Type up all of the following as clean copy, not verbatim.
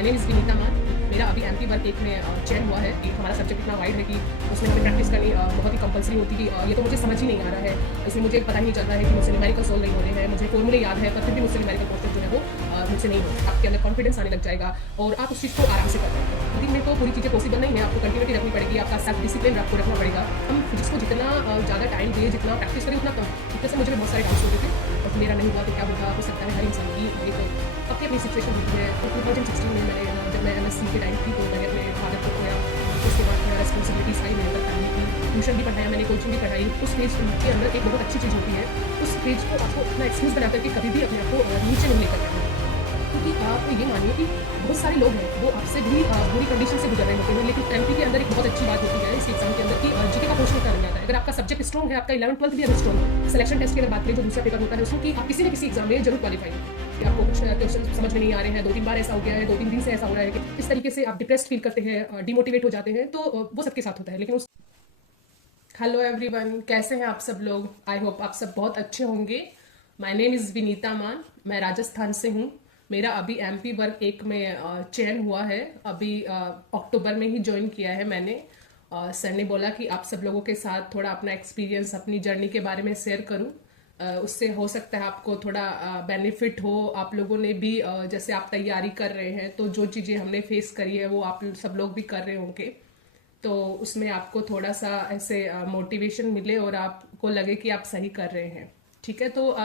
My name is Vinita मान। मेरा अभी एमपी वर्क एक में चयन हुआ है। एक हमारा सब्जेक्ट इतना वाइड है कि उसमें हमें प्रैक्टिस करनी बहुत ही कंपलसरी होती है कि ये तो मुझे समझ ही नहीं आ रहा है। इसमें मुझे पता ही नहीं चल रहा है कि मुझसे न्यूमेरिकल सोल्व नहीं हो रहे हैं। मुझे फॉर्मूले याद है पर फिर भी मुझसे न्यूमेरिकल पोर्शन जो है वो मुझसे नहीं होता। आपके अंदर कॉन्फिडेंस आने लग जाएगा और आप उस चीज़ को आराम से कर पाएंगे। कुकिंग में तो पूरी चीज़ें पॉसिबल नहीं है, आपको कंटिन्यूटी रखनी पड़ेगी, आपका सेल्फ डिसिप्लिन आपको रखना पड़ेगा। हम फिजिक्स को जितना ज़्यादा टाइम दें, जितना प्रैक्टिस करें उतना कम। जैसे मुझे भी बहुत सारे डाउट्स होते थे और मेरा नहीं हुआ तो क्या होगा, हो सकता है हर इंसान की एक अपनी अपनी सिचुएशन होती है। तो 2016 में मैंने जब मैं एमएससी के टाइम थी तो मैंने अपने फादर को खोया। उसके बाद मेरा रिस्पॉन्सिबिलिटीज आई मेरे ऊपर फैमिली की। ट्यूशन भी पढ़ाया मैंने, कोचिंग भी पढ़ाई। उस फेज के अंदर एक बहुत अच्छी चीज़ होती है, उस फेज को आपको अपना एक्सक्यूज़ बना करके कभी भी अपने आप को नीचे नहीं लेकर जाना। क्योंकि आप ये मानिए कि बहुत सारे लोग हैं वो आपसे भी बुरी कंडीशन से गुजर रहे होते हैं, लेकिन एमपी के अंदर एक बहुत अच्छी बात होती है इस एग्जाम के अंदर कि जीके का पोर्शन उतना नहीं आता है। अगर आपका सब्जेक्ट स्ट्रॉन्ग है, आपका 11th-12th भी अगर स्ट्रॉन्ग है, सिलेक्शन टेस्ट की अगर बात करें जो दूसरा पेपर होता है उसमें कि आप किसी न किसी एग्जाम में जरूर क्वालिफाई हैं कि आपको कुछ क्वेश्चन समझ में नहीं आ रहे हैं, 2-3 बार ऐसा हो गया है, 2-3 दिन से ऐसा हो रहा है कि इस तरीके से आप डिप्रेस्ड फील करते हैं, डिमोटिवेट हो जाते हैं, तो वो सबके साथ होता है। लेकिन उस हेलो एवरीवन, कैसे हैं आप सब लोग? आई होप आप सब बहुत अच्छे होंगे। माय नेम इज़ विनीता मान। मैं राजस्थान से हूँ। मेरा अभी एमपी वर्क एक में चयन हुआ है। अभी अक्टूबर में ही ज्वाइन किया है मैंने। सर ने बोला कि आप सब लोगों के साथ थोड़ा अपना एक्सपीरियंस, अपनी जर्नी के बारे में शेयर करूँ। उससे हो सकता है आपको थोड़ा बेनिफिट हो। आप लोगों ने भी जैसे आप तैयारी कर रहे हैं तो जो चीज़ें हमने फेस करी है वो आप सब लोग भी कर रहे होंगे, तो उसमें आपको थोड़ा सा ऐसे मोटिवेशन मिले और आपको लगे कि आप सही कर रहे हैं। ठीक है, तो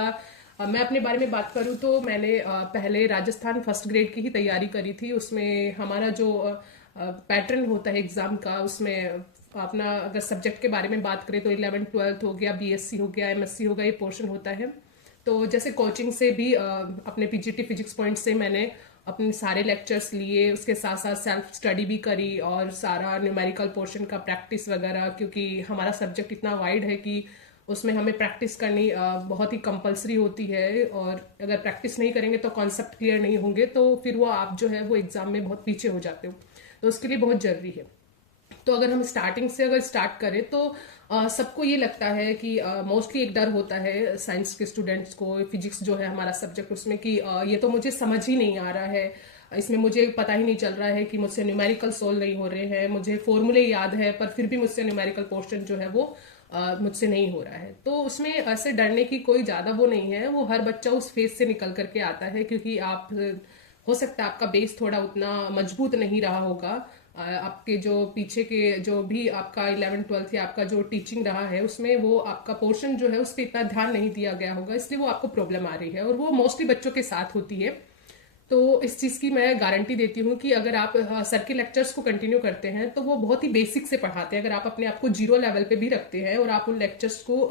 मैं अपने बारे में बात करूँ तो मैंने पहले राजस्थान फर्स्ट ग्रेड की ही तैयारी करी थी। उसमें हमारा जो पैटर्न होता है एग्ज़ाम का, उसमें अपना अगर सब्जेक्ट के बारे में बात करें तो 11th-12th हो गया, बीएससी हो गया, एमएससी हो गया, ये पोर्शन होता है। तो जैसे कोचिंग से भी अपने पीजीटी फिजिक्स पॉइंट से मैंने अपने सारे लेक्चर्स लिए, उसके साथ साथ सेल्फ स्टडी भी करी और सारा न्यूमेरिकल पोर्शन का प्रैक्टिस वगैरह, क्योंकि हमारा सब्जेक्ट इतना वाइड है कि उसमें हमें प्रैक्टिस करनी बहुत ही कंपलसरी होती है। और अगर प्रैक्टिस नहीं करेंगे तो कॉन्सेप्ट क्लियर नहीं होंगे तो फिर वो आप जो है वो एग्जाम में बहुत पीछे हो जाते हो, तो उसके लिए बहुत ज़रूरी है। तो अगर हम स्टार्टिंग से अगर स्टार्ट करें तो सबको ये लगता है कि मोस्टली एक डर होता है साइंस के स्टूडेंट्स को, फिजिक्स जो है हमारा सब्जेक्ट, उसमें कि ये तो मुझे समझ ही नहीं आ रहा है, इसमें मुझे पता ही नहीं चल रहा है कि मुझसे न्यूमेरिकल सोल्व नहीं हो रहे हैं, मुझे फॉर्मूले याद है पर फिर भी मुझसे न्यूमेरिकल पोर्शन जो है वो मुझसे नहीं हो रहा है। तो उसमें ऐसे डरने की कोई ज़्यादा वो नहीं है, वो हर बच्चा उस फेज से निकल करके आता है, क्योंकि आप हो सकता है आपका बेस थोड़ा उतना मजबूत नहीं रहा होगा। आपके जो पीछे के जो भी आपका 11th-12th या आपका जो टीचिंग रहा है उसमें वो आपका पोर्शन जो है उस पर इतना ध्यान नहीं दिया गया होगा, इसलिए वो आपको प्रॉब्लम आ रही है और वो मोस्टली बच्चों के साथ होती है। तो इस चीज़ की मैं गारंटी देती हूँ कि अगर आप सर के लेक्चर्स को कंटिन्यू करते हैं तो वो बहुत ही बेसिक से पढ़ाते हैं। अगर आप अपने आप को जीरो लेवल पे भी रखते हैं और आप उन लेक्चर्स को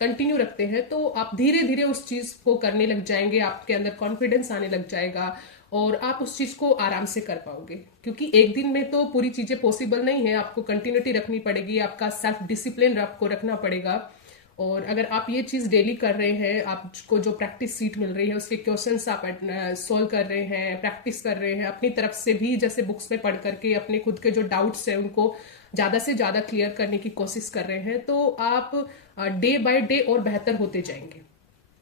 कंटिन्यू रखते हैं तो आप धीरे धीरे उस चीज़ को करने लग जाएंगे, आपके अंदर कॉन्फिडेंस आने लग जाएगा और आप उस चीज़ को आराम से कर पाओगे। क्योंकि एक दिन में तो पूरी चीज़ें पॉसिबल नहीं है, आपको कंटिन्यूटी रखनी पड़ेगी, आपका सेल्फ डिसिप्लिन आपको रखना पड़ेगा। और अगर आप ये चीज़ डेली कर रहे हैं, आपको जो प्रैक्टिस सीट मिल रही है उसके क्वेश्चंस आप सॉल्व कर रहे हैं, प्रैक्टिस कर रहे हैं अपनी तरफ से भी, जैसे बुक्स में पढ़ करके अपने खुद के जो डाउट्स हैं उनको ज़्यादा से ज़्यादा क्लियर करने की कोशिश कर रहे हैं, तो आप डे बाय डे और बेहतर होते जाएंगे।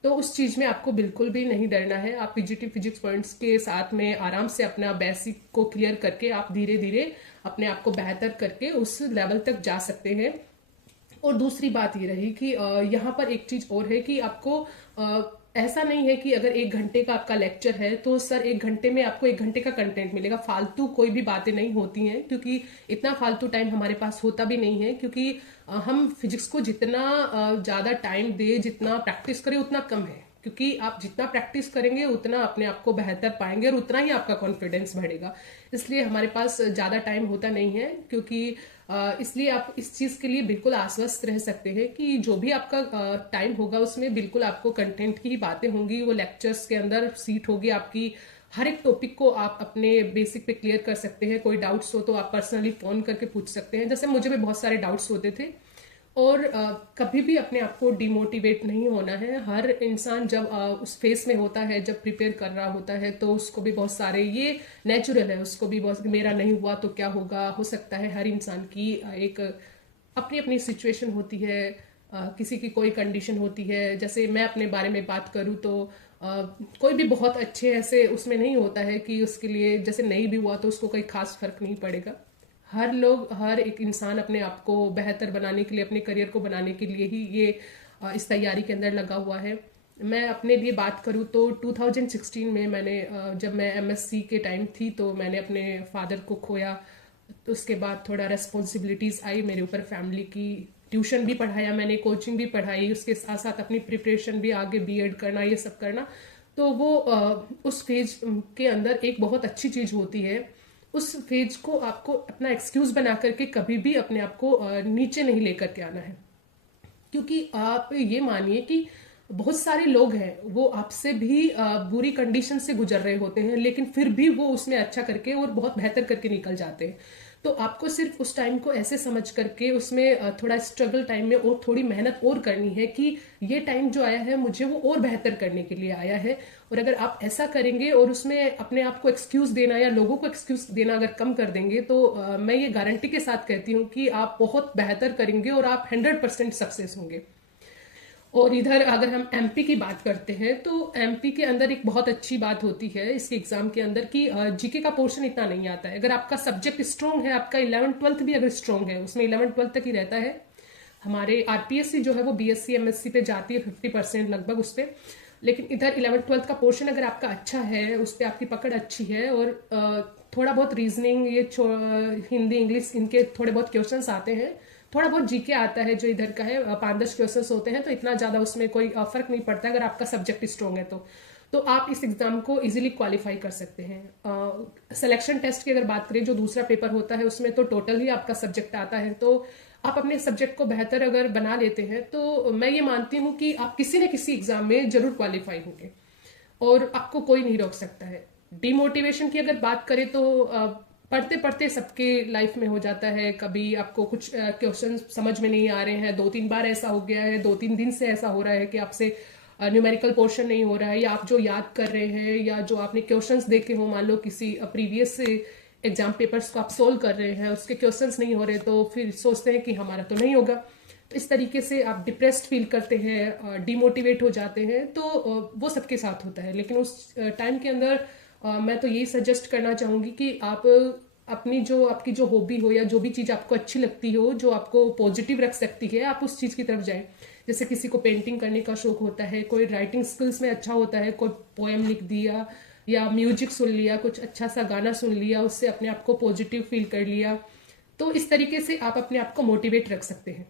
तो उस चीज़ में आपको बिल्कुल भी नहीं डरना है। आप पीजीटी फिजिक्स पॉइंट्स के साथ में आराम से अपना बेसिक को क्लियर करके आप धीरे धीरे अपने आप को बेहतर करके उस लेवल तक जा सकते हैं। और दूसरी बात ये रही कि यहाँ पर एक चीज और है कि आपको ऐसा नहीं है कि अगर 1 घंटे का आपका लेक्चर है तो सर 1 घंटे में आपको 1 घंटे का कंटेंट मिलेगा, फालतू कोई भी बातें नहीं होती हैं, क्योंकि इतना फालतू टाइम हमारे पास होता भी नहीं है। क्योंकि हम फिजिक्स को जितना ज्यादा टाइम दे, जितना प्रैक्टिस करें उतना कम है, क्योंकि आप जितना प्रैक्टिस करेंगे उतना अपने आप को बेहतर पाएंगे और उतना ही आपका कॉन्फिडेंस बढ़ेगा। इसलिए हमारे पास ज़्यादा टाइम होता नहीं है, क्योंकि इसलिए आप इस चीज़ के लिए बिल्कुल आश्वस्त रह सकते हैं कि जो भी आपका टाइम होगा उसमें बिल्कुल आपको कंटेंट की ही बातें होंगी, वो लेक्चर्स के अंदर सीट होगी आपकी। हर एक टॉपिक को आप अपने बेसिक पे क्लियर कर सकते हैं। कोई डाउट्स हो तो आप पर्सनली फ़ोन करके पूछ सकते हैं, जैसे मुझे भी बहुत सारे डाउट्स होते थे। और कभी भी अपने आप को डिमोटिवेट नहीं होना है। हर इंसान जब उस फेस में होता है, जब प्रिपेयर कर रहा होता है, तो उसको भी बहुत सारे, ये नेचुरल है, उसको भी बहुत मेरा नहीं हुआ तो क्या होगा, हो सकता है हर इंसान की एक अपनी अपनी सिचुएशन होती है। किसी की कोई कंडीशन होती है। जैसे मैं अपने बारे में बात करूँ तो कोई भी बहुत अच्छे ऐसे उसमें नहीं होता है कि उसके लिए जैसे नहीं भी हुआ तो उसको कोई खास फर्क नहीं पड़ेगा। हर एक इंसान अपने आप को बेहतर बनाने के लिए, अपने करियर को बनाने के लिए ही ये इस तैयारी के अंदर लगा हुआ है। मैं अपने लिए बात करूँ तो 2016 में मैंने जब मैं एमएससी के टाइम थी तो मैंने अपने फादर को खोया। तो उसके बाद थोड़ा रेस्पॉन्सिबिलिटीज़ आई मेरे ऊपर फैमिली की। ट्यूशन भी पढ़ाया मैंने, कोचिंग भी पढ़ाई, उसके साथ साथ अपनी प्रिपरेशन भी आगे बीएड करना, ये सब करना। तो वो उस फेज के अंदर एक बहुत अच्छी चीज़ होती है। उस फेज को आपको अपना एक्सक्यूज बना करके कभी भी अपने आप को नीचे नहीं लेकर के आना है। क्योंकि आप ये मानिए कि बहुत सारे लोग हैं वो आपसे भी बुरी कंडीशन से गुजर रहे होते हैं, लेकिन फिर भी वो उसमें अच्छा करके और बहुत बेहतर करके निकल जाते हैं। तो आपको सिर्फ उस टाइम को ऐसे समझ करके उसमें थोड़ा स्ट्रगल टाइम में और थोड़ी मेहनत और करनी है कि ये टाइम जो आया है मुझे वो और बेहतर करने के लिए आया है। और अगर आप ऐसा करेंगे और उसमें अपने आप को एक्सक्यूज देना या लोगों को एक्सक्यूज देना अगर कम कर देंगे तो मैं ये गारंटी के साथ कहती हूँ कि आप बहुत बेहतर करेंगे और आप 100% सक्सेस होंगे। और इधर अगर हम एमपी की बात करते हैं तो एमपी के अंदर एक बहुत अच्छी बात होती है इसके एग्जाम के अंदर कि जीके का पोर्शन इतना नहीं आता है। अगर आपका सब्जेक्ट स्ट्रॉन्ग है, आपका 11th-12th भी अगर स्ट्रॉन्ग है, उसमें 11th-12th तक ही रहता है। हमारे आरपीएससी जो है वो बीएससी एमएससी पे जाती है 50% लगभग उस पर। लेकिन इधर 11th-12th का पोर्शन अगर आपका अच्छा है, उस पर आपकी पकड़ अच्छी है और थोड़ा बहुत रीजनिंग, ये हिंदी इंग्लिश इनके थोड़े बहुत क्वेश्चंस आते हैं, थोड़ा बहुत जीके आता है जो इधर का है, 5-10 क्वेश्चंस होते हैं, तो इतना ज़्यादा उसमें कोई फर्क नहीं पड़ता अगर आपका सब्जेक्ट स्ट्रॉन्ग है तो आप इस एग्जाम को इजीली क्वालिफाई कर सकते हैं। सिलेक्शन टेस्ट की अगर बात करें जो दूसरा पेपर होता है उसमें तो टोटल ही आपका सब्जेक्ट आता है। तो आप अपने सब्जेक्ट को बेहतर अगर बना लेते हैं तो मैं ये मानती हूँ कि आप किसी न किसी एग्जाम में जरूर क्वालिफाई होंगे और आपको कोई नहीं रोक सकता है। डिमोटिवेशन की अगर बात करें तो पढ़ते पढ़ते सबके लाइफ में हो जाता है। कभी आपको कुछ क्वेश्चन समझ में नहीं आ रहे हैं, 2-3 बार ऐसा हो गया है, 2-3 दिन से ऐसा हो रहा है कि आपसे न्यूमेरिकल पोर्शन नहीं हो रहा है, या आप जो याद कर रहे हैं या जो आपने क्वेश्चंस देखे हो, मान लो किसी प्रीवियस एग्जाम पेपर्स को आप सोल्व कर रहे हैं, उसके क्वेश्चंस नहीं हो रहे तो फिर सोचते हैं कि हमारा तो नहीं होगा। तो इस तरीके से आप डिप्रेस्ड फील करते हैं, डिमोटिवेट हो जाते हैं। तो वो सबके साथ होता है। लेकिन उस टाइम के अंदर मैं तो यही सजेस्ट करना चाहूँगी कि आप आपकी जो हॉबी हो या जो भी चीज़ आपको अच्छी लगती हो, जो आपको पॉजिटिव रख सकती है, आप उस चीज़ की तरफ जाएं। जैसे किसी को पेंटिंग करने का शौक होता है, कोई राइटिंग स्किल्स में अच्छा होता है, कोई पोएम लिख दिया या म्यूजिक सुन लिया, कुछ अच्छा सा गाना सुन लिया, उससे अपने आप को पॉजिटिव फील कर लिया। तो इस तरीके से आप अपने आप को मोटिवेट रख सकते हैं।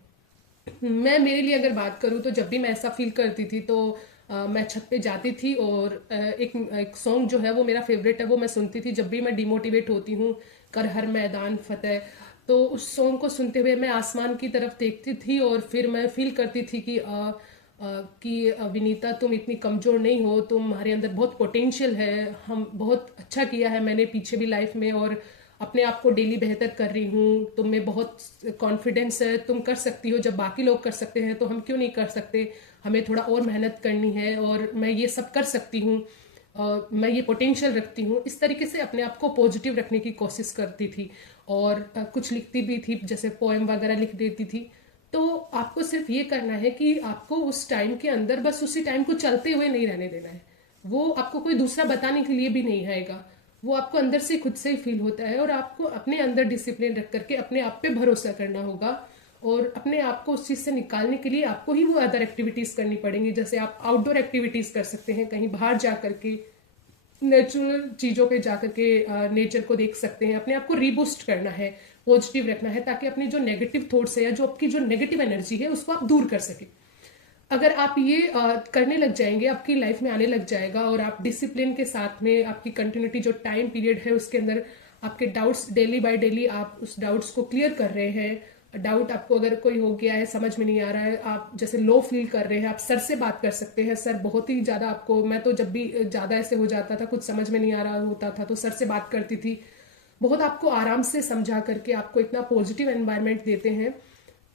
मैं मेरे लिए अगर बात करूँ तो जब भी मैं ऐसा फील करती थी तो मैं छत पे जाती थी और एक सॉन्ग जो है वो मेरा फेवरेट है, वो मैं सुनती थी जब भी मैं डिमोटिवेट होती हूँ, कर हर मैदान फतेह। तो उस सॉन्ग को सुनते हुए मैं आसमान की तरफ देखती थी और फिर मैं फील करती थी कि विनीता तुम इतनी कमज़ोर नहीं हो, तुम्हारे अंदर बहुत पोटेंशियल है, हम बहुत अच्छा किया है मैंने पीछे भी लाइफ में और अपने आप को डेली बेहतर कर रही हूँ, तुम में बहुत कॉन्फिडेंस है, तुम कर सकती हो। जब बाकी लोग कर सकते हैं तो हम क्यों नहीं कर सकते, हमें थोड़ा और मेहनत करनी है और मैं ये सब कर सकती हूँ, मैं ये पोटेंशियल रखती हूँ। इस तरीके से अपने आप को पॉजिटिव रखने की कोशिश करती थी और कुछ लिखती भी थी, जैसे पोएम वगैरह लिख देती थी। तो आपको सिर्फ ये करना है कि आपको उस टाइम के अंदर बस उसी टाइम को चलते हुए नहीं रहने देना है। वो आपको कोई दूसरा बताने के लिए भी नहीं आएगा, वो आपको अंदर से खुद से ही फील होता है और आपको अपने अंदर डिसिप्लिन रख करके अपने आप पे भरोसा करना होगा और अपने आप को उस चीज़ से निकालने के लिए आपको ही वो अदर एक्टिविटीज़ करनी पड़ेंगी। जैसे आप आउटडोर एक्टिविटीज़ कर सकते हैं, कहीं बाहर जा करके नेचुरल चीज़ों पे जा करके नेचर को देख सकते हैं। अपने आप को रीबूस्ट करना है, पॉजिटिव रखना है, ताकि अपनी जो नेगेटिव थॉट्स है या जो आपकी जो नेगेटिव एनर्जी है उसको आप दूर कर सकें। अगर आप ये करने लग जाएंगे, आपकी लाइफ में आने लग जाएगा और आप डिसिप्लिन के साथ में आपकी कंटिन्यूटी जो टाइम पीरियड है उसके अंदर आपके डाउट्स डेली बाय डेली आप उस डाउट्स को क्लियर कर रहे हैं। डाउट आपको अगर कोई हो गया है, समझ में नहीं आ रहा है, आप जैसे लो फील कर रहे हैं, आप सर से बात कर सकते हैं। सर बहुत ही ज़्यादा आपको, मैं तो जब भी ज़्यादा ऐसे हो जाता था, कुछ समझ में नहीं आ रहा होता था तो सर से बात करती थी। बहुत आपको आराम से समझा करके आपको इतना पॉजिटिव एनवायरनमेंट देते हैं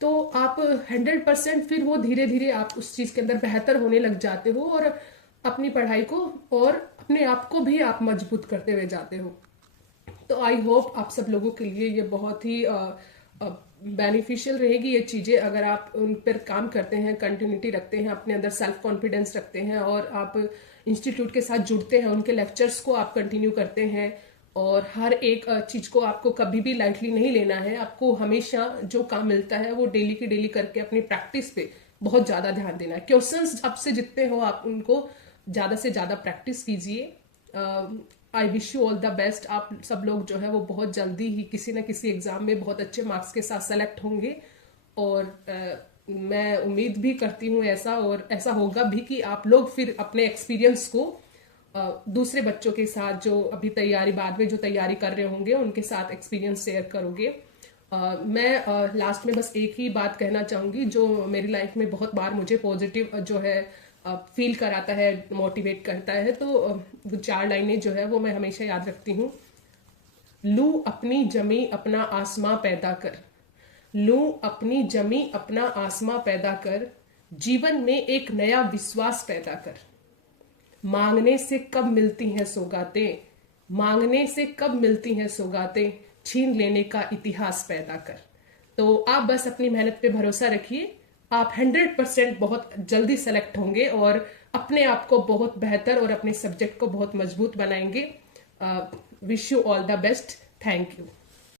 तो आप 100% फिर वो धीरे धीरे आप उस चीज़ के अंदर बेहतर होने लग जाते हो और अपनी पढ़ाई को और अपने आप को भी आप मजबूत करते हुए जाते हो। तो आई होप आप सब लोगों के लिए ये बहुत ही बेनिफिशियल रहेगी ये चीज़ें अगर आप उन पर काम करते हैं, कंटिन्यूटी रखते हैं, अपने अंदर सेल्फ कॉन्फिडेंस रखते हैं और आप इंस्टीट्यूट के साथ जुड़ते हैं, उनके लेक्चर्स को आप कंटिन्यू करते हैं और हर एक चीज़ को आपको कभी भी लाइटली नहीं लेना है। आपको हमेशा जो काम मिलता है वो डेली की डेली करके अपनी प्रैक्टिस पे बहुत ज़्यादा ध्यान देना है। क्वेश्चंस आपसे जितने हो आप उनको ज़्यादा से ज़्यादा प्रैक्टिस कीजिए। I wish you all the best. आप सब लोग जो है वो बहुत जल्दी ही किसी न किसी एग्ज़ाम में बहुत अच्छे मार्क्स के साथ सेलेक्ट होंगे और मैं उम्मीद भी करती हूँ ऐसा, और ऐसा होगा भी कि आप लोग फिर अपने एक्सपीरियंस को दूसरे बच्चों के साथ जो अभी तैयारी बाद में जो तैयारी कर रहे होंगे उनके साथ एक्सपीरियंस शेयर करोगे। मैं लास्ट में बस एक ही बात कहना चाहूँगी जो मेरी लाइफ में बहुत बार मुझे पॉजिटिव जो है फील कराता है, मोटिवेट करता है। तो वो 4 लाइनें जो है वो मैं हमेशा याद रखती हूँ। लू अपनी जमी अपना आसमां पैदा कर, लू अपनी जमी अपना आसमां पैदा कर, जीवन में एक नया विश्वास पैदा कर। मांगने से कब मिलती हैं सौगातें, मांगने से कब मिलती हैं सौगातें, छीन लेने का इतिहास पैदा कर। तो आप बस अपनी मेहनत पे भरोसा रखिए, आप 100% बहुत जल्दी सेलेक्ट होंगे और अपने आप को बहुत बेहतर और अपने सब्जेक्ट को बहुत मजबूत बनाएंगे। Wish you all the best. Thank you.